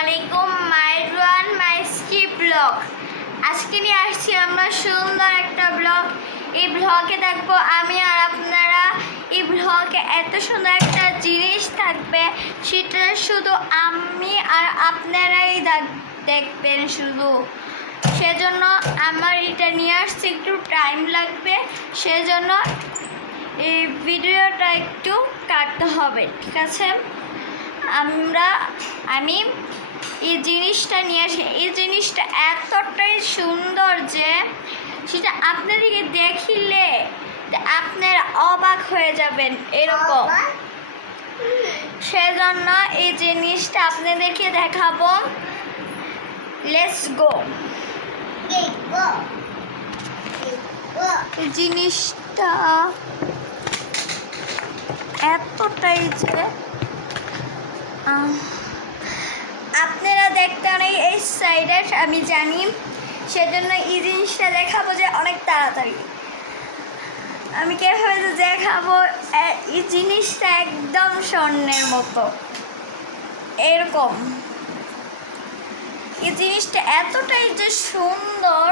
আলাইকুম মাই skip blog. আজকে নিয়ে আসছি আমরা সুন্দর একটা ব্লগ। এই ব্লগে দেখবো আমি আর আপনারা। এই ব্লগে এত সুন্দর একটা জিনিস থাকবে, সেটা শুধু আমি আর আপনারাই দেখবেন শুধু। সেজন্য আমার এটা নিয়ে আসছি, একটু টাইম লাগবে, সেজন্য এই ভিডিওটা একটু কাটতে হবে, ঠিক আছে? আমি এই জিনিসটা নিয়ে আসি। এই জিনিসটা এতটাই সুন্দর যে সেটা আপনাদেরকে দেখিলে আপনারা অবাক হয়ে যাবেন এরকম। সেজন্য এই জিনিসটা আপনাদেরকে দেখাবো। Let's go. এই জিনিসটা এতটাই যে আপনারা দেখতে অনেক এক্সাইটেড, আমি জানি। সেজন্য এই জিনিসটা দেখাবো যে অনেক তাড়াতাড়ি। আমি কিভাবে দেখাবো, এই জিনিসটা একদম স্বর্ণের মতো এরকম। এই জিনিসটা এতটাই যে সুন্দর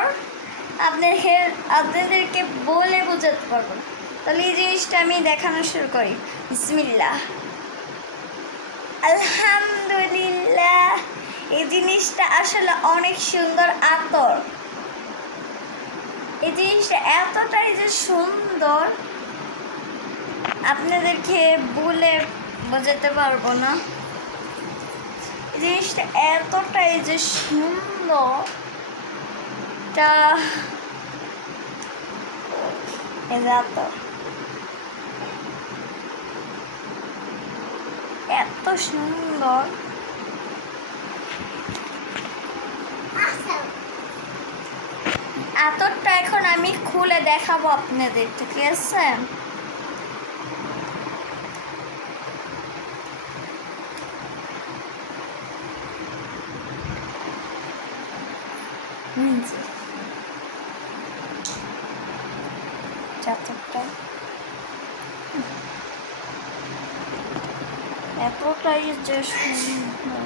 আপনাদেরকে বলে বোঝাতে পারবো। তাহলে এই জিনিসটা আমি দেখানো শুরু করি। বিসমিল্লাহ। আলহামদুলিল্লাহ। এই জিনিসটা আসলে অনেক সুন্দর আতর। এই জিনিসটা এতটাই যে সুন্দর আপনাদেরকে বলে বোঝাতে পারবো না। এই জিনিসটা এতটাই যে সুন্দর, এত সুন্দর। আতরটা এখন আমি খুলে দেখাবো আপনাদের, ঠিক আছে? চাদরটা এতটাই যে সুন্দর।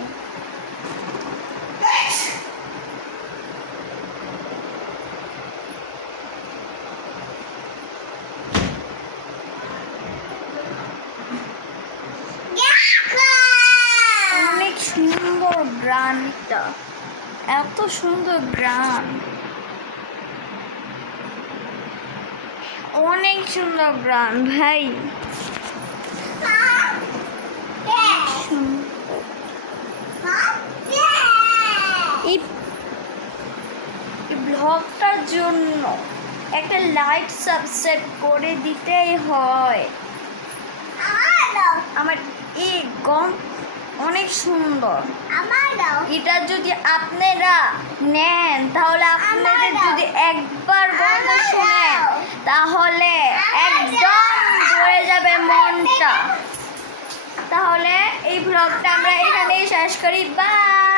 অনেক সুন্দর গ্রানটা, এত সুন্দর গ্রান, অনেক সুন্দর গ্রান ভাই। এই ব্লগটার জন্য একটা লাইক সাবস্ক্রাইব করে দিতেই হয়। আমার এই গম অনেক সুন্দর। এটা যদি আপনারা নেন, তাহলে আপনাদের যদি একবার গন্ধ শুনেন, তাহলে একদম ভরে যাবে মনটা। তাহলে এই ব্লগটা আমরা এখানেই শেষ করি। বাই।